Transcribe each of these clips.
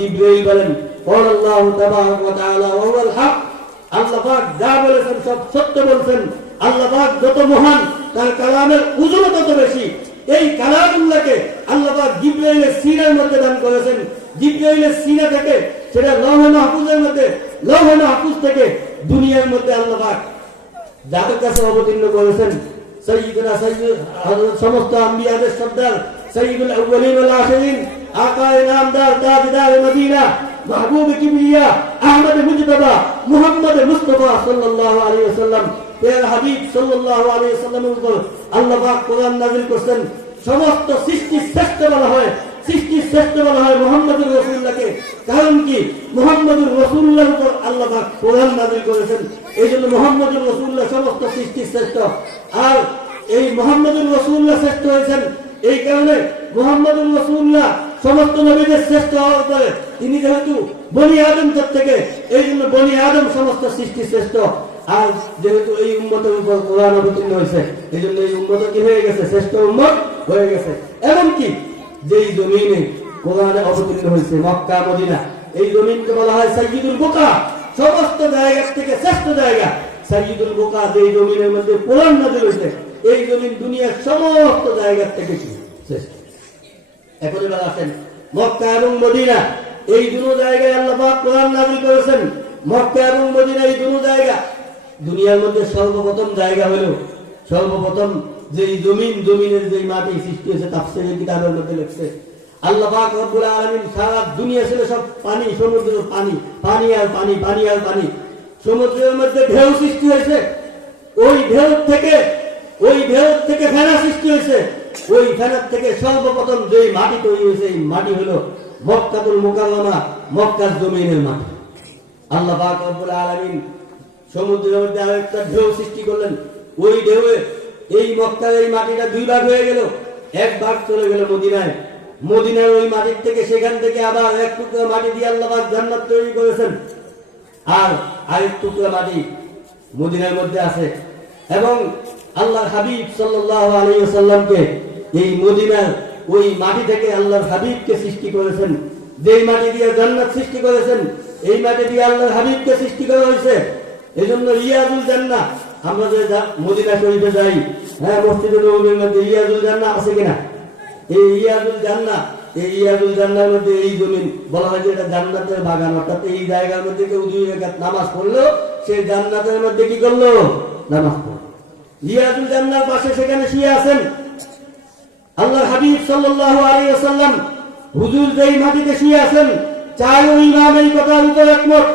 জিবরাইল বলেন আল্লাহু তাবারাক ওয়া তাআলা ওয়া হুয়াল হক, আল্লাহ পাক যা বলেছেন সব সত্য বলছেন। আল্লাহ পাক যত মহান, তার কালামের ওজন তত বেশি। এই কালামুল্লাহকে আল্লাহ পাক জিবরাইলের সিনার মধ্যে দান করেছেন। জিবরাইলের সিনা থেকে সেটা লৌহে মাহফুজের মধ্যে, লৌহে মাহফুজ থেকে দুনিয়ার মধ্যে আল্লাহ পাক যাদের কাছে অবতীর্ণ করেছেন। সাইয়্যিদুনা হযরত সমস্ত আম্বিয়াদের সর্দার, সাইয়্যিদুল আউওয়ালিন ওয়াল আখিরিন, আকায়ে নামদার, তাজদার মদিনা, মাহবুব কিবরিয়া, আহমদ মুজতবা, মুহাম্মদ মুস্তাফা সাল্লাল্লাহু আলাইহি ওয়াসাল্লাম, এর হাবিব সাল্লাল্লাহু আলাইহি ওয়াসাল্লামের উপর আল্লাহ পাক কোরআন নাযিল করেছেন। সমস্ত সৃষ্টি শ্রেষ্ঠ বলা হয়, সৃষ্টি শ্রেষ্ঠ বলা হয় মুহাম্মদুর রাসূলুল্লাহকে। কারণ কি? মুহাম্মদুর রাসূলুল্লাহর উপর আল্লাহ পাক কোরআন নাযিল করেছেন। এইজন্য মুহাম্মদুর রাসূলুল্লাহ সমস্ত সৃষ্টি শ্রেষ্ঠ। আর এই মুহাম্মদুর রাসূলুল্লাহ শ্রেষ্ঠ হয়েছেন এই কারণে, মুহাম্মদুর রাসূলুল্লাহ সমস্ত নবীদের শ্রেষ্ঠ হওয়ার পরে তিনি যেহেতু বনি আদম থেকে, এই জন্য বনি আদম সমস্ত সৃষ্টি শ্রেষ্ঠ। আর যেহেতু এই উম্মতের উপর কোরআন অবতীর্ণ হয়েছে, এই জন্য এই উম্মত কি হয়ে গেছে? শ্রেষ্ঠ উম্মত হয়ে গেছে। এমনকি যেই জমিনে কোরআন অবতীর্ণ হয়েছে, মক্কা মদিনা, এই জমিনকে বলা হয় সাইয়্যিদুল বুকা, সমস্ত জায়গা থেকে শ্রেষ্ঠ জায়গা। সাইয়্যিদুল বুকা যেই জমিনের মধ্যে কোরআন নাযিল হয়েছে, এই জমিন দুনিয়ার সমস্ত জায়গা থেকে শ্রেষ্ঠ। এখন এবার আসেন মক্কা এবং মদিনা, এই দুটো জায়গায় আল্লাহ পাক কোরআন নাযিল করেছেন। মক্কা এবং মদিনা এই দুটো জায়গা দুনিয়ার মধ্যে সর্বপ্রথম জায়গা হলো, সর্বপ্রথম যেই জমিনের যেই মাটি সৃষ্টি হয়েছে, তাফসীরের কিতাবের মধ্যে লিখছে আল্লাহ পাক রব্বুল আলামিন সারা দুনিয়া ছিল সব পানি, সমুদ্র পানি, পানি আর পানি, পানি আর পানি। সমুদ্রের মধ্যে ঢেউ সৃষ্টি হয়েছে, ওই ঢেউ থেকে ফেনা সৃষ্টি হয়েছে। ওই ফেনার থেকে সর্বপ্রথম যেই মাটি তৈরি হয়েছে, এই মাটি হলো মক্কাতুল মুকাররমা, মক্কার জমিনের মাটি। আল্লাহ পাক রব্বুল আলামিন সমুদ্রের মধ্যে আরেকটা ঢেউ সৃষ্টি করলেন। ওই ঢেউয়ে এই মক্কার এই মাটিটা দুই ভাগ হয়ে গেল। এক ভাগ চলে গেল মদিনায়। মদিনার ওই মাটির থেকে, সেখান থেকে আবার এক টুকরা মাটি দিয়ে আল্লাহ পাক জান্নাত তৈরি করেছেন। আর আরেক টুকরা মাটি মদিনার মধ্যে আছে। এবং আল্লাহর হাবিব সাল্লাল্লাহু আলাইহি ওয়াসাল্লামকে এই মদিনার ওই মাটি থেকে আল্লাহর হাবিবকে সৃষ্টি করেছেন। যেই মাটি দিয়ে জান্নাত সৃষ্টি করেছেন, এই মাটি দিয়ে আল্লাহর হাবিবকে সৃষ্টি করা হয়েছে। এজন্য রিয়াজুল জান্নাহ, আমরা যে মদিনা শরীফে যাই, হ্যাঁ, মসজিদে নববীর মধ্যে রিয়াজুল জান্নাহ আছে কিনা? এই রিয়াজুল জান্নাহর মধ্যে এই জমিন বলা হয় যে এটা জান্নাতের বাগান। অর্থাৎ এই জায়গার মধ্যে কেউ 2 রাকাত নামাজ পড়লো, সে জান্নাতের মধ্যে কি করলো? নামাজ পড়লো। রিয়াজুল জান্নাহর পাশে সেখানে শুয়ে আছেন আল্লাহর হাবিব সাল্লাল্লাহু আলাইহি ওয়াসাল্লাম। হুজুর যেই মাটিতে শুয়ে আছেন, চারো ইমাম এই কথার উপর একমত।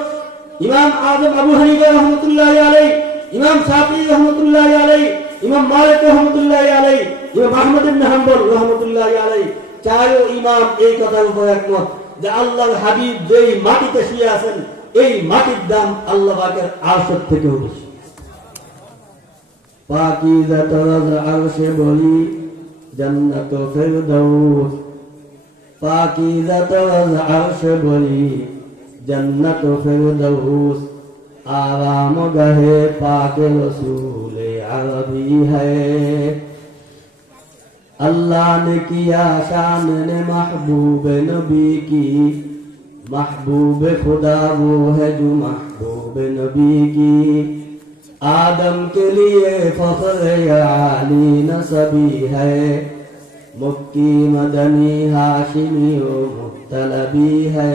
ইমাম আযম আবু হানিফা রাহমাতুল্লাহি আলাইহি, ইমাম শাফিঈ রাহমাতুল্লাহি আলাইহি, ইমাম মালিক রাহমাতুল্লাহি আলাইহি, ইমাম আহমদ ইবনে হাম্বল রাহমাতুল্লাহি আলাইহি, চারো ইমাম এই কথার উপর একমত যে আল্লাহর হাবিব যেই মাটিতে শুয়ে আছেন, এই মাটির দাম আল্লাহ পাকের আরশের থেকেও বেশি। পাকিজাতুল আরশে বলি জান্নাতুল ফিরদাউস, পাকিজাতুল আরশে বলি জান্নাতুল ফিরদাউস, आराम गहे पाक रसूल अरबी है। अल्लाह ने किया शान ने महबूब नबी की, महबूब खुदा वो है जो महबूब नबी की। आदम के लिए फख्र आली नसबी है, मक्की मदनी हाशिमी व मुत्तलबी है।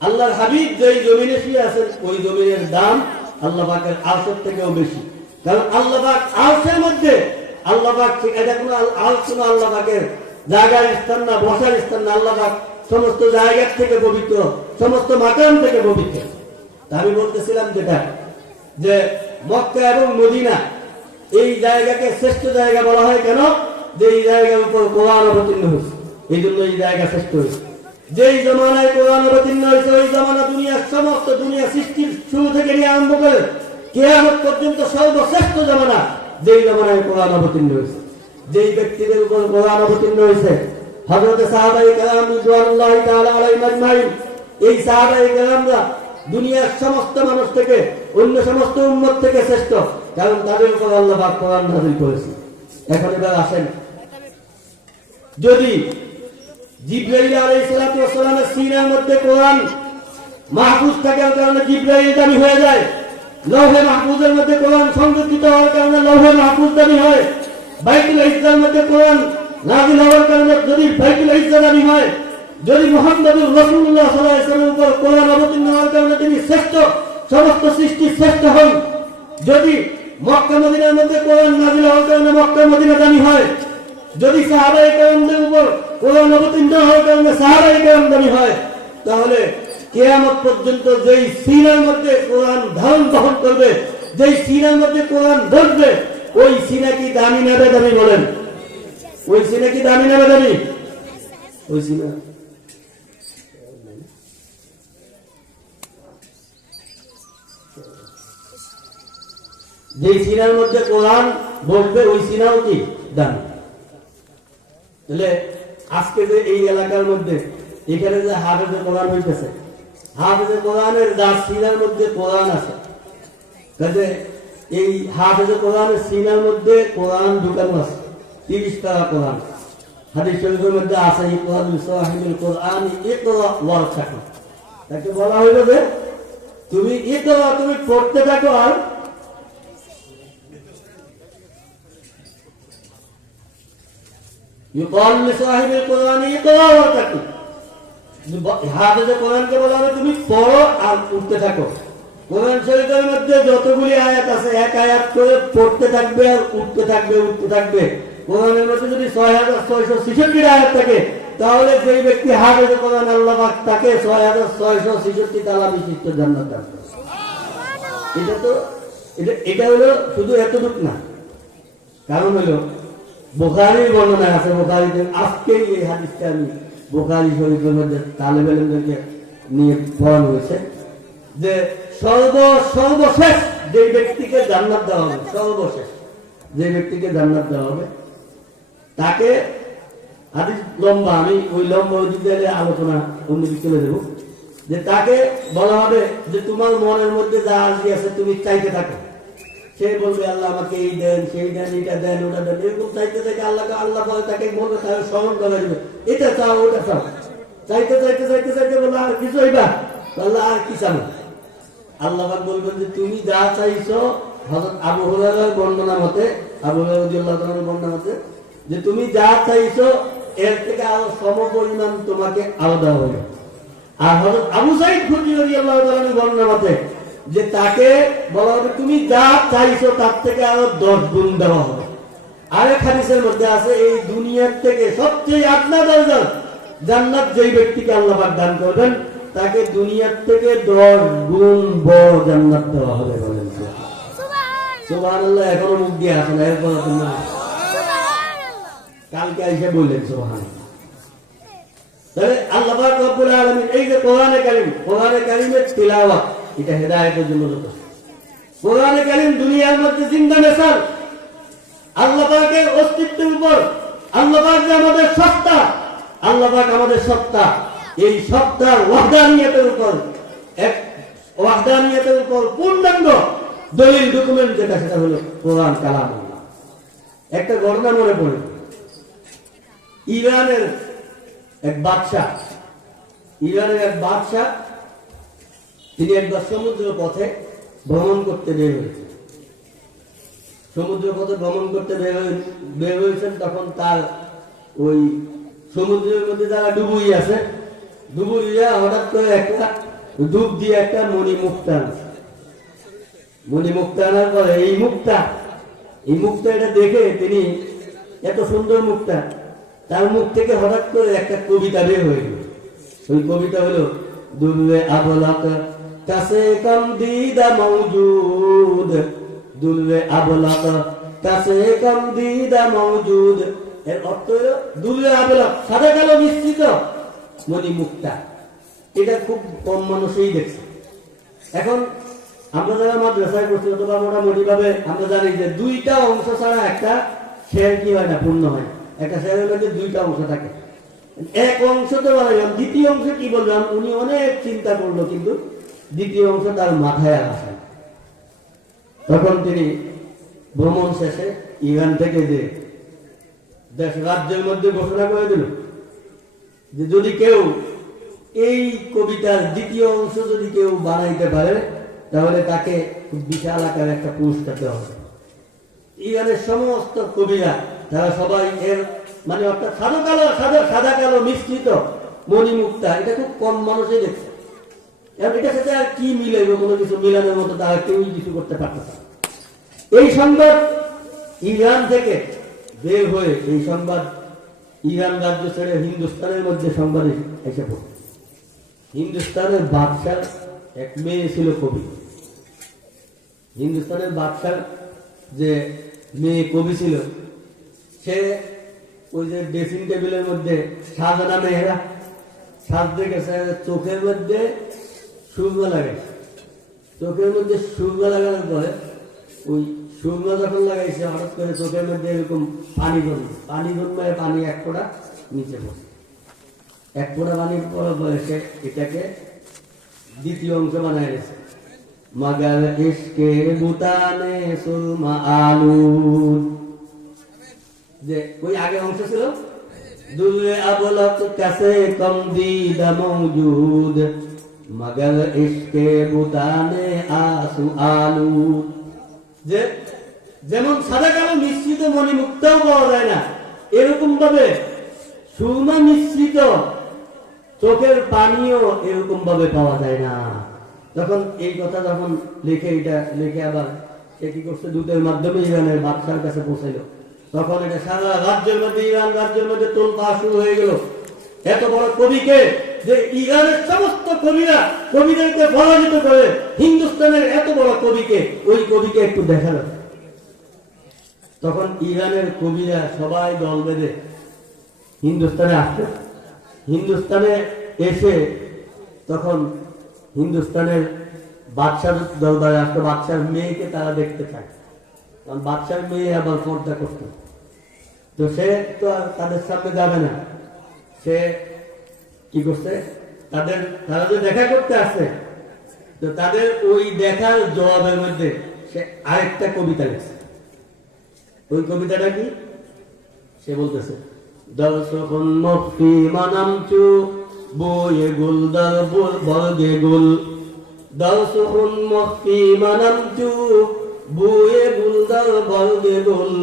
আল্লাহর হাবিব যেই জমিনে শুয়ে আছেন, ওই জমিনের দাম আল্লাহ পাকের আরশের থেকেও বেশি। কারণ আল্লাহ পাক আরশের মধ্যে, আল্লাহ পাক এটা কোনো আরশ কোনো আল্লাহ পাকের জায়গার স্থান না, বসার স্থান না। আল্লাহ পাক সমস্ত জায়গার থেকে পবিত্র, সমস্ত মাকাম থেকে পবিত্র। আমি বলতেছিলাম যেটা, যে মক্কা এবং মদিনা এই জায়গাকে শ্রেষ্ঠ জায়গা বলা হয় কেন? যে এই জায়গার উপর কোরআন অবতীর্ণ হয়েছে, এই জন্য এই জায়গা শ্রেষ্ঠ হয়েছে। যেই জমানায় কোরআন অবতীর্ণ হয়েছে, ওই জমানা দুনিয়ার সমস্ত দুনিয়া সৃষ্টির শুরু থেকে নিয়ে আরম্ভ করে কিয়ামত পর্যন্ত সর্বশ্রেষ্ঠ জমানা যেই জমানায় কোরআন অবতীর্ণ হয়েছে। যেই ব্যক্তিদের উপর কোরআন অবতীর্ণ হয়েছে, হযরত সাহাবায়ে কেরাম রিদওয়ানুল্লাহি তাআলা আলাইহিম আজমাইন, এই সাহাবায়ে কেরামরা দুনিয়ার সমস্ত মানুষ থেকে, অন্য সমস্ত উম্মত থেকে শ্রেষ্ঠ, কারণ তাদের উপর আল্লাহ পাক কোরআন নাযিল করেছে। এখন এবার আসেন, যদি জিবরাইল আলাইহিস সালাতু ওয়াস সালামের সিনার মধ্যে কোরআন মাহফুজ থাকার কারণে জিবরাইল দামি হয়ে যায়, লৌহে মাহফুজের মধ্যে কোরআন সংরক্ষিত হওয়ার কারণে লৌহে মাহফুজ দামি হয়, বাইতুল ইজ্জার মধ্যে কোরআন নাযিল হওয়ার কারণে যদি বাইতুল ইজ্জা দামি হয়, যদি মুহাম্মদুর রাসূলুল্লাহ সাল্লাল্লাহু আলাইহি ওয়াসাল্লামের উপর কোরআন অবতীর্ণ হওয়ার কারণে তিনি শ্রেষ্ঠ, সমস্ত সৃষ্টি শ্রেষ্ঠ হন, যদি মক্কা মদিনার মধ্যে কোরআন নাযিল হওয়ার কারণে মক্কা মদিনা দামি হয়, যদি সাহাবায়ে কেরামদের উপর কোরআন অবতীর্ণ হওয়ার কারণে সাহাবায়ে কেরাম দামি হয়, তাহলে কিয়ামত পর্যন্ত যেই সিনার মধ্যে কোরআন ধারণ বহন করবে, যেই সিনার মধ্যে কোরআন বসবে, ওই সিনা কি দামি না বেদামি বলেন? ওই সিনা কি দামি না বেদামি? ওই সিনা যেই সিনার মধ্যে কোরআন বসবে ওই সিনাও কি দামি। তাহলে আজকে যে এই এলাকার মধ্যে এখানে যে হাফেজে কোরআন হইতেছে, হাফেজে কোরআনের যার সিনার মধ্যে কোরআন আছে, কাজে এই হাফেজে কোরআনের সিনার মধ্যে কোরআন ঢুকানো আছে, 30 টাকা কোরআন। হাদিস শরীফের মধ্যে আছে ইকরা বিসাহিবিল কোরআন ইকরা ওয়ারতাকি, তাকে বলা হইল যে তুমি ইকরা, তুমি পড়তে থাকো আর ইউকাল লিসাহিবিল কোরআন ইকরা ওয়ারতাকি, হাফেজে কোরআনকে বলা হবে তুমি পড়ো আর উঠতে থাকো। কোরআন শরীফের মধ্যে যতগুলি আয়াত আছে এক আয়াত করে পড়তে থাকবে আর উঠতে থাকবে উঠতে থাকবে। কোরআনের মধ্যে যদি 6666 আয়াত থাকে তাহলে যেই ব্যক্তি হাফেজে কোরআন আল্লাহ পাক তাকে 6666 তালা বিশিষ্ট জান্নাত দান করবে। এটা তো এটা হলো শুধু এতটুকু না, কারণ হলো বুখারীর বর্ণনা আছে, বুখারীতে আজকে এই হাদিসটা আমি বুখারী শরীফের মধ্যে তালেব ইলমদেরকে নিয়ে পড়ানো হয়েছে যে সর্বশেষ যে ব্যক্তিকে জান্নাত দেওয়া হবে, সর্বশেষ যে ব্যক্তিকে জান্নাত দেওয়া হবে তাকে, হাদিস লম্বা, আমি ওই লম্বা দিকে আলোচনা অন্যদিকে চলে দেবো, যে তাকে বলা হবে যে তোমার মনের মধ্যে যা আরজি আছে তুমি চাইতে থাকো। সে বলবে আল্লাহ আমাকে এই দেন, সেই দেন, এটা দেন, ওটা দেন, এরকম চাইতে চাইতে আল্লাহ তাকে বলবে, তাকে স্মরণ করে দেবে, এটা চাও ওটা চাও, চাইতে চাইতে চাইতে চাইতে বললো আর কিছু হইবা, আল্লাহ আর কি চাও? আল্লাহ বলবেন যে তুমি যা চাইছো, হযরত আবু হুরায়রার বর্ণনা মতে, আবু হুরায়রা রাদিয়াল্লাহু তাআলার বর্ণনা মতে, যে তুমি যা চাইছো এর থেকে আরো সমপরিমাণ তোমাকে আরো দেওয়া হবে। আর হযরত আবু সাঈদ খুদরী রাদিয়াল্লাহু তাআলার বর্ণনা মতে যে তাকে বলা হবে তুমি যা চাইছো তার থেকে আরো 10 গুণ দেওয়া হবে। আরেক হাদিসের মধ্যে আছে এই দুনিয়ার থেকে সবচেয়ে আপনা দরজার জান্নাত যেই ব্যক্তিকে আল্লাহ পাক দান করবেন তাকে দুনিয়ার থেকে 10 গুণ বড় জান্নাত দেওয়া হবে। বলেন সুবহানাল্লাহ। এখনো মুখ দিয়ে আসে না, এরপর তোমরা কালকে এসে বললেন সুবহানাল্লাহ। তাহলে আল্লাহ পাক রব্বুল আলামিন এই যে কোরআনে কারীম, কোরআনে কারীমের তিলাওয়াত এটা হেদায়েতের জন্য যথেষ্ট। কোরআনে কারীম দুনিয়ার মধ্যে জিন্দা মিসাল, আল্লাহ পাকের অস্তিত্বের উপর, আল্লাহ পাক যে আমাদের সত্তা, আল্লাহ পাক আমাদের সত্তা, এই সত্তার ওয়াহদানিয়তের উপর, এক ওয়াহদানিয়তের উপর পূর্ণাঙ্গ দলিল ডকুমেন্ট যেটা, সেটা হলো কোরআন কালামুল্লাহ। একটা ঘটনা মনে পড়ে, ইরানের এক বাদশাহ, তিনি একবার সমুদ্র পথে ভ্রমণ করতে বের হয়েছেন। সমুদ্র পথে ভ্রমণ করতে বের হয়েছেন, তখন তার ওই সমুদ্রের মধ্যে যারা ডুবুই আছে, ডুবুইয়া হঠাৎ করে একটা ডুব দিয়ে একটা মণিমুক্তা আনার পরে এই মুক্তা এটা দেখে তিনি, এত সুন্দর মুক্তা, তার মুখ থেকে হঠাৎ করে একটা কবিতা বের হয়ে গেল। ওই কবিতা হলো দুলবে আবলাক কাছে কম দিদা মওজুদ, দুলবে আবলাক কাছে কম দিদা মওজুদ। এর অর্থ হলো দুলবে আবলাক, সাদা কালো মিশ্রিত মণিমুক্তা। এটা খুব কম মানুষই দেখছে। এখন আমরা যারা মাদ্রাসায় পড়ছি অথবা মোটামুটি ভাবে আমরা জানি যে 2টা অংশ ছাড়া একটা শের কি হয় না, পূর্ণ হয়। একটা শেরের মধ্যে 2টা অংশ থাকে, এক অংশ তো বললাম, দ্বিতীয় অংশ কি বললাম, উনি অনেক চিন্তা করলো কিন্তু দ্বিতীয় অংশ তার মাথায় আসে। তখন তিনি ভ্রমণ শেষে ইরান থেকে যে দেশ রাজ্যের মধ্যে ঘোষণা করে দিল যে যদি কেউ এই কবিতার দ্বিতীয় অংশ যদি কেউ বানাইতে পারে তাহলে তাকে বিশাল আকারে একটা পুরস্কার দেওয়া হবে। ইরানের সমস্ত কবিরা তারা সবাই এর মানে অর্থাৎ সাদা কালো মিশ্রিত মণিমুক্তা, এটা খুব কম মানুষই দেখছে। এটার সাথে আর কি মিলে, কোনো কিছু মিলানোর মতো তারা কেউই কিছু করতে পারতেছে না। এই সংবাদ ইরান থেকে বের হয়ে, এই সংবাদ ইরান রাজ্য ছেড়ে হিন্দুস্তানের মধ্যে সংবাদ এসে পড়ে। হিন্দুস্তানের বাদশার এক মেয়ে ছিল কবি। হিন্দুস্তানের বাদশার যে মেয়ে কবি ছিল, সে ওই যে ড্রেসিং টেবিলের মধ্যে সাজানা মেয়েরা সাজতে গেছে, চোখের মধ্যে সুরমা লাগাইছে। চোখের মধ্যে সুরমা লাগানোর পরে ওই সুরমা যখন লাগাইছে হঠাৎ করে চোখের মধ্যে এরকম পানি জন্মায় পানি এক ফোঁটা নিচে পড়ে। এক ফোঁটা পানি পড়ার পরে সে এটাকে দ্বিতীয় অংশ বানায় গেছে, মগর ইশকে বুতানে সুরমা আলু। যে ওই আগে অংশ ছিল দুলে আবলত কাছে কম দিদা মৌজুদ, মগর ইশকে বুতানে আসু আলু। যে যেমন সাদা কালো মিশ্রিত মণিমুক্তাও পাওয়া যায় না, এরকম ভাবে সুরমা মিশ্রিত চোখের পানিও এরকম ভাবে পাওয়া যায় না। যখন এই কথা যখন লিখে আবার সে কি করছে, দূতের মাধ্যমে ইরানের বাদশার কাছে পৌঁছাইল। তখন এটা সারা রাজ্যের মধ্যে, ইরান রাজ্যের মধ্যে তোলপাড় শুরু হয়ে গেল। এত বড় কবিকে, যে ইরানের সমস্ত কবিদেরকে পরাজিত করে হিন্দুস্তানের এত বড় কবিকে, ওই কবিকে একটু দেখালো। তখন ইরানের কবিরা সবাই দল বেঁধে হিন্দুস্তানে আসলো। হিন্দুস্তানে এসে তখন হিন্দুস্তানের বাদশার দরবারে আসলো। বাদশার মেয়েকে তারা দেখতে চায়, কারণ বাদশার মেয়ে আবার পর্দা করত। তো সে তো আর তাদের সামনে যাবে না। সে কি করছে, তারা যে দেখা করতে আসে, তো তাদের ওই দেখার জবাবের মধ্যে সে আরেকটা কবিতা লিখছে। ওই কবিতাটা কি, সে বলতেছে, দর্শকন মফি মানামচু বয়ে গুল দরবুল বর্গে গুল, দর্শকন মফি মানামচু বয়ে গুল দর বর্গে গুল,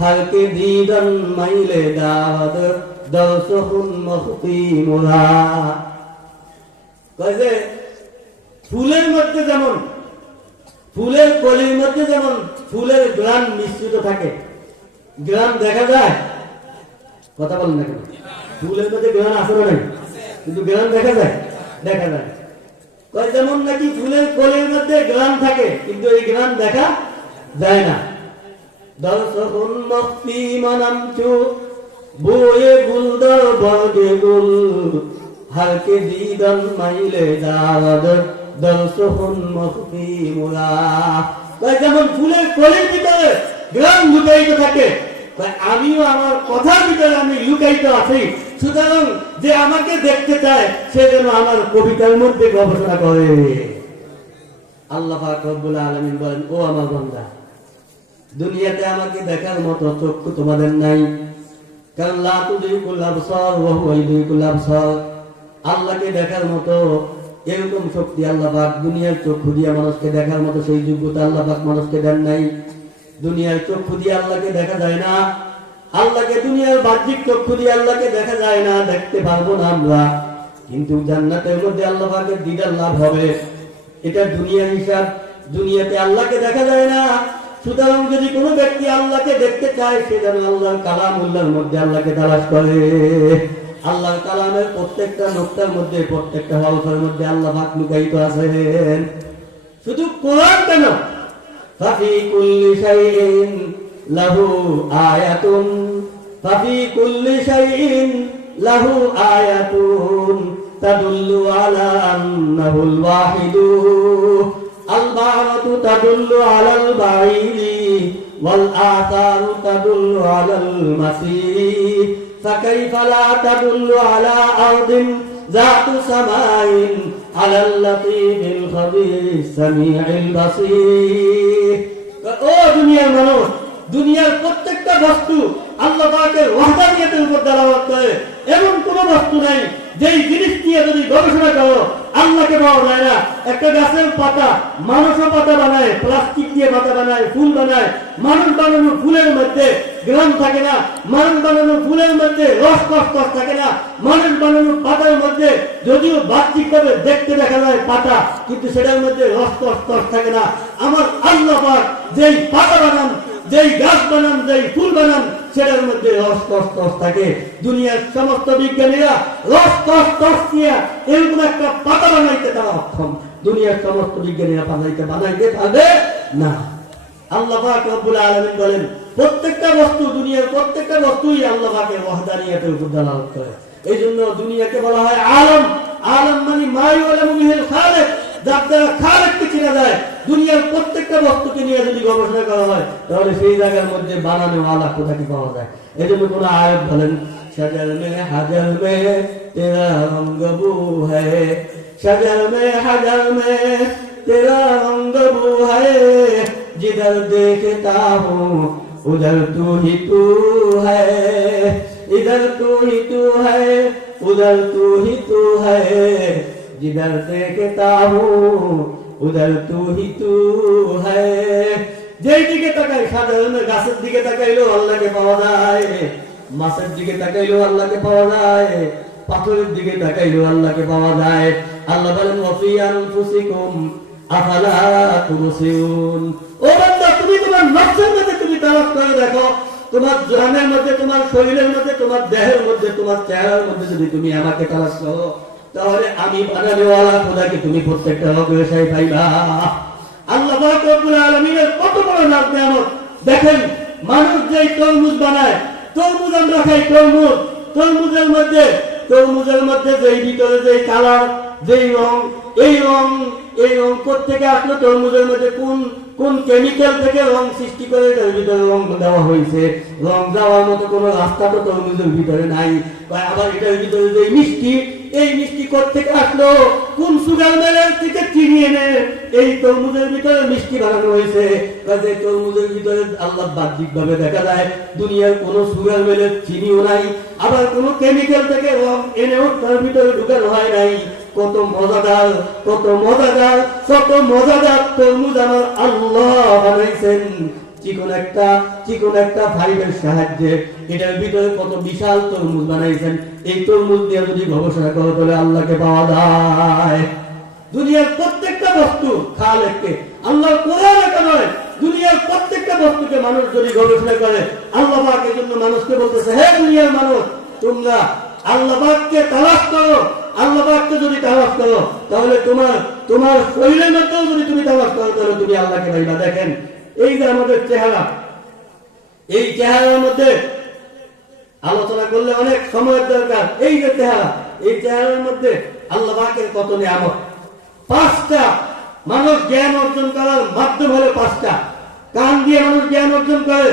হালকে দিদান মাইলে দাদ দর্শকন মফি মোরা। কয়ে ফুলের মধ্যে যেমন, ফুলের কলির মধ্যে যেমন ফুলের গ্রাম মিশ্রিত থাকে, গ্রাম দেখা যায়, কথা বলেন না কেন? ফুলের মধ্যে গ্রাম আছে না নাই? কিন্তু গ্রাম দেখা যায়, দেখা যায়। কয় যেমন নাকি ফুলের কলির মধ্যে গ্রাম থাকে, কিন্তু এই গ্রাম দেখা যায় না। দর্শকুন মফি মানামচু বয়ে গুলদর বর্গে গুল, হালকে দিদান মাইলে দাদ দর্শকুন মফি মোরা। যেমন ফুলের কলির ভিতরে গ্রাম লুকায়িত থাকে, আমিও আমার কথার ভিতরে আমি লুকায়িত আছি। সুতরাং যে আমাকে দেখতে চায় সে যেন আমার কবিতার মধ্যে গবেষণা করে। আল্লাহ পাক রব্বুল আলামিন বলেন, ও আমার বান্দা, দুনিয়াতে আমাকে দেখার মতো চক্ষু তোমাদের নাই। কারণ লা তুদরিকুল আবসার ওয়া হুয়া ইউদরিকুল আবসার, আল্লাহকে দেখার মতো এরকম শক্তি আল্লাহ পাক দুনিয়ার চক্ষু দিয়ে মানুষকে দেখার মতো সেই যোগ্যতা আল্লাহ পাক মানুষকে দেন নাই। দুনিয়ার চক্ষু দিয়ে আল্লাহকে দেখা যায় না, আল্লাহকে দুনিয়ার বাহ্যিক চক্ষু দিয়ে আল্লাহকে দেখা যায় না, দেখতে পারবো না আমরা। কিন্তু জান্নাতের মধ্যে আল্লাহ পাকের দিদার লাভ হবে, এটা দুনিয়ার হিসাব। দুনিয়াতে আল্লাহকে দেখা যায় না, সুতরাং যদি কোনো ব্যক্তি আল্লাহকে দেখতে চায় সে যেন আল্লাহর কালামুল্লাহর মধ্যে আল্লাহকে তালাশ করে। আল্লাহর কালামের প্রত্যেকটা নোক্তার মধ্যে, প্রত্যেকটা হরফের মধ্যে আল্লাহ পাক লুকায়িত আছেন। শুধু কোরআন কেন, ফাফি কুল্লি শাইইন লাহু আয়াতুন, ফাফি কুল্লি শাইইন লাহু আয়াতুন তাদুল্লু আলা আন্নাহুল ওয়াহিদু, আল বা'রাতু তাদুল্লু আলাল বাঈরি ওয়াল আথারু তাদুল্লু আলাল মাসির, ফাকাইফা লা তাদুল্লু আলা আরদিন যাতু সামাইন আলাল লাতীফিল খাবীর সামিউল বাসীর। ও দুনিয়ার মানুষ, দুনিয়ার প্রত্যেকটা বস্তু আল্লাহ পাকের ওয়াহদানিয়তের উপর দালালত করে, এমন কোন বস্তু নাই যেই জিনিস নিয়ে যদি গবেষণা করো আল্লাহকে পাওয়া যায় না। একটা গাছের পাতা মানুষও পাতা বানায়, প্লাস্টিক দিয়ে পাতা বানায়, ফুল বানায়। মানুষ বানানো ফুলের মধ্যে গ্রাম থাকে না, মানুষ বানানো ফুলের মধ্যে রস কস থাকে না, মানুষ বানানো পাতার মধ্যে যদিও বাহ্যিকভাবে দেখতে দেখা যায় পাতা, কিন্তু সেটার মধ্যে রস কস থাকে না। আমার আল্লাহ পাক যেই পাতা বানান, যেই গাছ বানান, যেই ফুল বানান, সেটার মধ্যে রস কস থাকে। দুনিয়ার সমস্ত বিজ্ঞানীরা রস কস নিয়ে এরকম একটা পাতা বানাইতে তারা অক্ষম। দুনিয়ার সমস্ত বিজ্ঞানীরা বানাইতে পারবে না। আল্লাহ পাক রব্বুল আলামিন বলেন প্রত্যেকটা বস্তু, দুনিয়ার প্রত্যেকটা বস্তুই আল্লাহ পাকের ওয়াহদানিয়তের উপর দালালত করে। এইজন্য দুনিয়াকে বলা হয় আলম। আলম মানে মা ইয়ালামু বিহিল খালিক, যার দ্বারা খালিককে চেনা যায়। দুনিয়ার প্রত্যেকটা বস্তুকে নিয়ে যদি গবেষণা করা হয় তাহলে সেই জায়গার মধ্যে বানানো আলা কোথায় পাওয়া যায়। এজন্য কোন আয়াত বলেন শজর মে হাজার মে তেরা রঙ্গ বু হ্যায়, শজর মে হাজার মে তেরা রঙ্গ বু হ্যায়, जिधर देखता हूँ उधर तू ही तू है, इधर तू ही तू है उधर तू ही तू है, जिधर देखता हूँ उधर तू ही तू है। যেই দিকে তাকাই, সাধারণ গাছের দিকে তাকাইলেও আল্লাহকে পাওয়া যায়, মাছের দিকে তাকাইলেও আল্লাহকে পাওয়া যায়, পাথরের দিকে তাকাইলেও আল্লাহকে পাওয়া যায়। আল্লাহ বলেন ওয়াফি আনফুসিকুম আফালা তুবসিরুন। ও বান্দা, তুমি তোমার নফসের মধ্যে তুমি তালাশ করে দেখো, তোমার জানের মধ্যে, তোমার শরীরের মধ্যে, তোমার দেহের মধ্যে, তোমার চেহারার মধ্যে যদি তুমি আমাকে তালাশ করো তাহলে আমি বানানেওয়ালা খোদাকে তুমি প্রত্যেকটা রকমের পাইবা। আল্লাহ পাক রব্বুল আলামিনের কত বড় নিয়ামত দেখেন। মানুষ যেই তরমুজ বানায়, তরমুজ আমরা খাই, তরমুজের মধ্যে যেই ভিতরে যেই কালার, যেই রং, এই রং থেকে আসলো তরমুজের মধ্যে কোন কেমিক্যাল থেকে রং সৃষ্টি করে এটার ভিতরে রং দেওয়া হয়েছে। রং দেওয়ার মতো কোন রাস্তা তো তরমুজের ভিতরে নাই। আবার এটার ভিতরে যে মিষ্টি, এই মিষ্টি থেকে আসলো কোন সুগার মেলের থেকে চিনি এনে এই তরমুজের ভিতরে মিষ্টি বানানো হয়েছে। কাজে তরমুজের ভিতরে আল্লাহ বাহ্যিক ভাবে দেখা যায় দুনিয়ার কোন সুগার মেলের চিনিও নাই, আবার কোন কেমিক্যাল থেকে রং এনেও তার ভিতরে ঢুকানো হয় নাই। কত মজাদার তরমুজ আমার আল্লাহ বানাইছেন। চিকন একটা ফাইবের সাহায্যে এটার ভিতরে কত বিশাল তরমুজ বানাইছেন। এই তরমুজ দিয়ে যদি গবেষণা করো তাহলে আল্লাহকে পাওয়া যায়। দুনিয়ার প্রত্যেকটা বস্তু খালেককে, আল্লাহর কোরআন একা নয়, দুনিয়ার প্রত্যেকটা বস্তুকে মানুষ যদি গবেষণা করে আল্লাহ পাক এই জন্য মানুষকে বলতেছে, হে দুনিয়ার মানুষ, তোমরা আল্লাহ পাককে তালাশ করো। আল্লাহ পাককে যদি তালাশ করো তাহলে তোমার শরীরের মধ্যেও যদি তুমি তালাশ করো তাহলে তুমি আল্লাহকে পাইবা। দেখেন এই যে আমাদের চেহারা, এই চেহারার মধ্যে আলোচনা করলে অনেক সময়ের দরকার। এই যে চেহারা, এই চেহারার মধ্যে আল্লাহ পাকের কত নিয়ামত। 5টা মানুষ জ্ঞান অর্জন করার মাধ্যম হলো 5টা। কান দিয়ে মানুষ জ্ঞান অর্জন করে,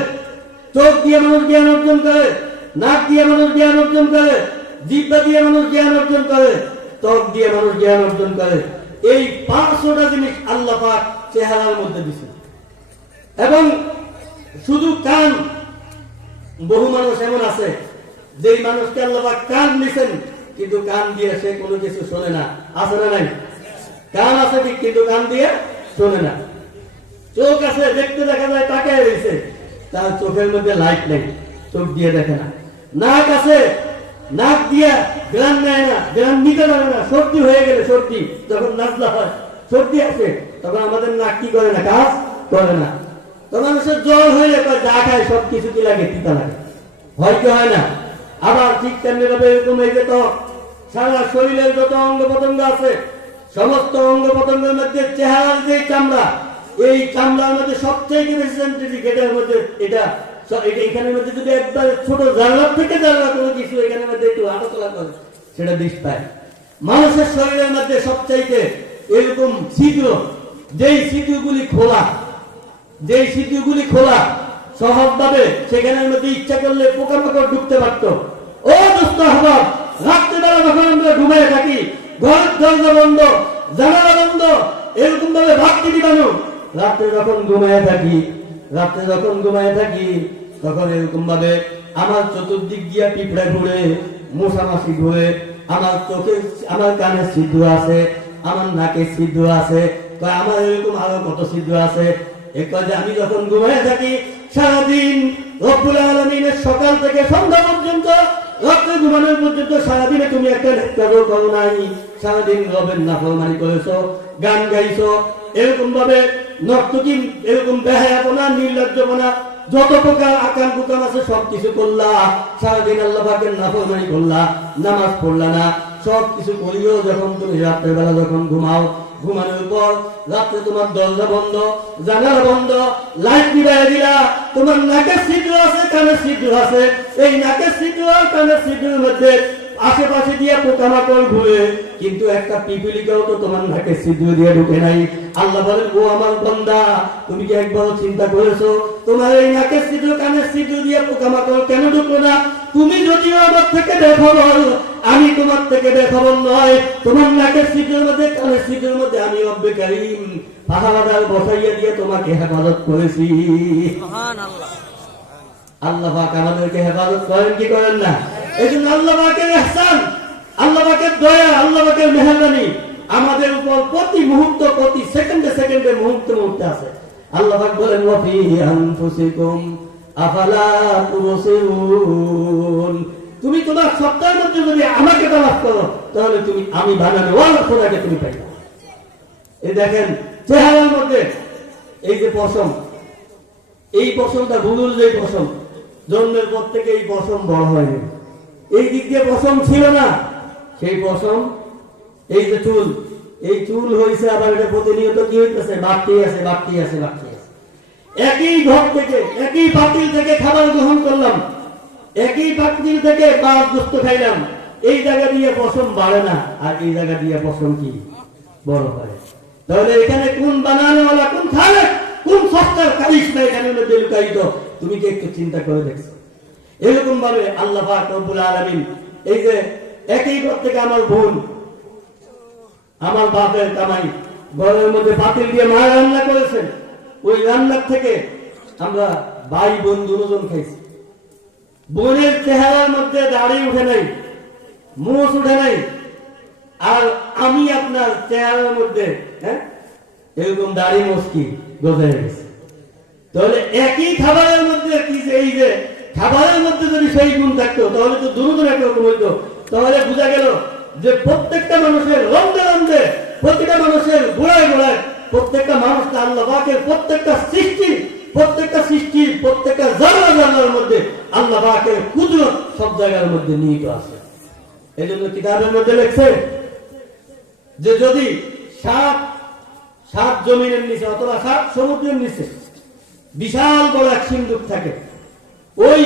চোখ দিয়ে মানুষ জ্ঞান অর্জন করে, নাক দিয়ে মানুষ জ্ঞান অর্জন করে, জিহ্বা দিয়ে মানুষ জ্ঞান অর্জন করে, ত্বক দিয়ে মানুষ জ্ঞান অর্জন করে। এই 500টা জিনিস আল্লাহ পাক চেহারার মধ্যে দিয়েছে। এবং শুধু কান, বহু মানুষ এমন আছে যেই মানুষকে আল্লাহ পাক কান দিয়েছেন কিন্তু কান দিয়ে সে কোনো কিছু শোনে না। আছে না নাই? কান আছে ঠিক কিন্তু কান দিয়ে শোনে না। চোখ আছে, দেখতে দেখা যায়, তাকায় রয়েছে, তার চোখের মধ্যে লাইট নেই, চোখ দিয়ে দেখে না। নাক আছে, নাক দিয়ে গ্রান নেয় না, গ্রান নিতে পারে না। সর্দি হয়ে গেলে, সর্দি যখন নাজলা হয়, সর্দি আছে, তখন আমাদের নাক কি করে না, কাজ করে না। তো মানুষের জ্বর হইলে যা খায় সব কিছু কি লাগে, তিতা লাগে, ভয় কি হয় না? আবার ঠিক তেমনি ভাবে এরকম এই যে ত্বক, সারা শরীরের যত অঙ্গ প্রত্যঙ্গ আছে, সমস্ত অঙ্গ প্রত্যঙ্গের মধ্যে চেহারার যে চামড়া, এই চামড়ার মধ্যে সবচেয়ে বেশি সেন্সিটিভ। এটার মধ্যে এটা এখানের মধ্যে যদি একবার ছোট জানলার থেকে জানলা কোনো কিছু এখানের মধ্যে একটু হাঁটাচলা করে সেটা দিশ পায়। মানুষের শরীরের মধ্যে সবচাইতে এরকম ছিদ্র, যেই ছিদ্রগুলি খোলা সহজভাবে, সেখানের মধ্যে ইচ্ছা করলে পোকামাকড় ঢুকতে পারত। ও দোস্ত আহবাব, রাত্রেবেলা যখন আমরা ঘুমিয়ে থাকি, ঘরের দরজা বন্ধ, জানালা বন্ধ, এরকম ভাবে ভাবতে দিবানো। রাত্রে যখন ঘুমিয়ে থাকি তখন এরকম ভাবে আমার চতুর্দিক দিয়া পিঁপড়া ঘুরে, মশা মাছি ঘুরে, আমার চোখে আমার কানে ছিদ্র আছে, আমার নাকে ছিদ্র আছে, আমার এরকম আরো কত ছিদ্র আছে। এক কাজে আমি যখন ঘুমিয়ে থাকি সারাদিন রব্বুল আলামিনের সকাল থেকে সন্ধ্যা পর্যন্ত, রাত্রে ঘুমানোর পর্যন্ত সারাদিনে তুমি একটা নেককারও করো নাই, সারাদিন রবের নাফরমানি করেছো, গান গাইছো, এরকম ভাবে নর্তকী, এরকম বেহায়াপনা, নির্লজ্জপনা, যত প্রকার আকাম কুকাম আছে সবকিছু করলা, সারাদিন আল্লাহ পাকের নাফরমানি করলা, নামাজ পড়লা না। সবকিছু করিও যখন তুমি রাত্রের বেলা যখন ঘুমাও, ঘুমানোর পর রাত্রে তোমার দরজা বন্ধ, জানালা বন্ধ, লাইট নিভাইয়া দিলা, তোমার নাকের ছিদ্র আছে, কানের ছিদ্র আছে, এই নাকের ছিদ্র আর কানের ছিদ্রের মধ্যে আশেপাশে দিয়ে পোকামাকড় ঘুরে, কিন্তু একটা পিপিলিকাও তো তোমার নাকের ছিদ্র দিয়ে ঢুকে নাই। আল্লাহ বলেন, ও আমার বান্দা, তুমি কি একবারও চিন্তা করেছো তোমার এই নাকের ছিদ্র কানের ছিদ্র দিয়ে পোকামাকড় কেন ঢুকলো না? তুমি যদিও আমার থেকে বেখবর, আমি তোমার থেকে বেখবর নয়। তোমার নাকের ছিদ্রের মধ্যে কানের ছিদ্রের মধ্যে আমি রব্বে কারীম পাহারাদার বসাইয়া দিয়ে তোমাকে হেফাজত করেছি। সুবহানাল্লাহ। আল্লাহ পাক আমাদেরকে হেফাজত করেন কি করেন না? এই জন্য আল্লাহ পাকের ইহসান, আল্লাহ পাকের দয়া, আল্লাহ পাকের মেহেরবানি আমাদের উপর প্রতি মুহূর্ত, প্রতি সেকেন্ডে সেকেন্ডে, মুহূর্তে মুহূর্তে আছে। আল্লাহ পাক বলেন, ওয়া ফি আনফুসিকুম আফালা তুবসিরুন। তুমি তোমার সত্তার মধ্যে যদি আমাকে তালাশ করো, তাহলে তুমি আমি বানানো ওয়াল খোদাকে তুমি পাইবে। এই দেখেন চেহারার মধ্যে এই যে পশম, এই পশমটা ভুলুল, যে পশম জন্মের পর থেকে এই পশম বড় হয়নি। এই দিক দিয়ে পশম ছিল না, সেই পশম, এই যে চুল, এই চুল হয়েছে, আবার এটা প্রতিনিয়ত কি হইতেছে, বাড়তে আছে, বাড়তে আছে, বাড়তে আছে। একই ঘর থেকে, একই পাতিল থেকে খাবার গ্রহণ করলাম, একই পাতিল থেকে মাছ গোস্ত খাইলাম, এই জায়গা দিয়ে পশম বাড়ে না, আর এই জায়গা দিয়ে পশম কি বড় হয়। তাহলে এখানে কোন বানানোওয়ালা, কোন খালেক, কোন সস্তার কারিশমা এখানে মধ্যে লুকায়িত, তুমি কি একটু চিন্তা করে দেখছো? এরকম ভাবে আল্লাহ পাক রব্বুল আলামিন, এই যে একই ঘর থেকে আমার বোন, আমার বাপের কামাই, ঘরের মধ্যে পাতিল দিয়ে মা রান্না করেছেন, ওই রান্নার থেকে আমরা ভাই বোন দুজন খাইছি। বোনের চেহারার মধ্যে দাড়ি উঠে নাই, মুছ উঠে নাই, আর আমি আপনার চেহারার মধ্যে এরকম দাড়ি মুছকি গজে গেছে। তাহলে একই খাবারের মধ্যে কি যে, এই যে খাবারের মধ্যে যদি সেই গুণ থাকতো, তাহলে তো দুজন একরকম হইতো। তাহলে বোঝা গেল যে প্রত্যেকটা মানুষের রন্ধে রন্ধে, প্রতিটা মানুষের গোড়ায় গোড়ায়, প্রত্যেকটা মানুষ আল্লাহ পাকের প্রত্যেকটা সৃষ্টি, প্রত্যেকটা সৃষ্টির প্রত্যেকটা জায়গা জায়গার মধ্যে আল্লাহ পাকের কুদরত সব জায়গার মধ্যে নিহিত আছে। এই জন্য কিতাবের মধ্যে লেখছে যে যদি সাত জমিনের নিচে অথবা 7 সমুদ্রের নিচে বিশাল বড় এক সিন্ধুক থাকে, ওই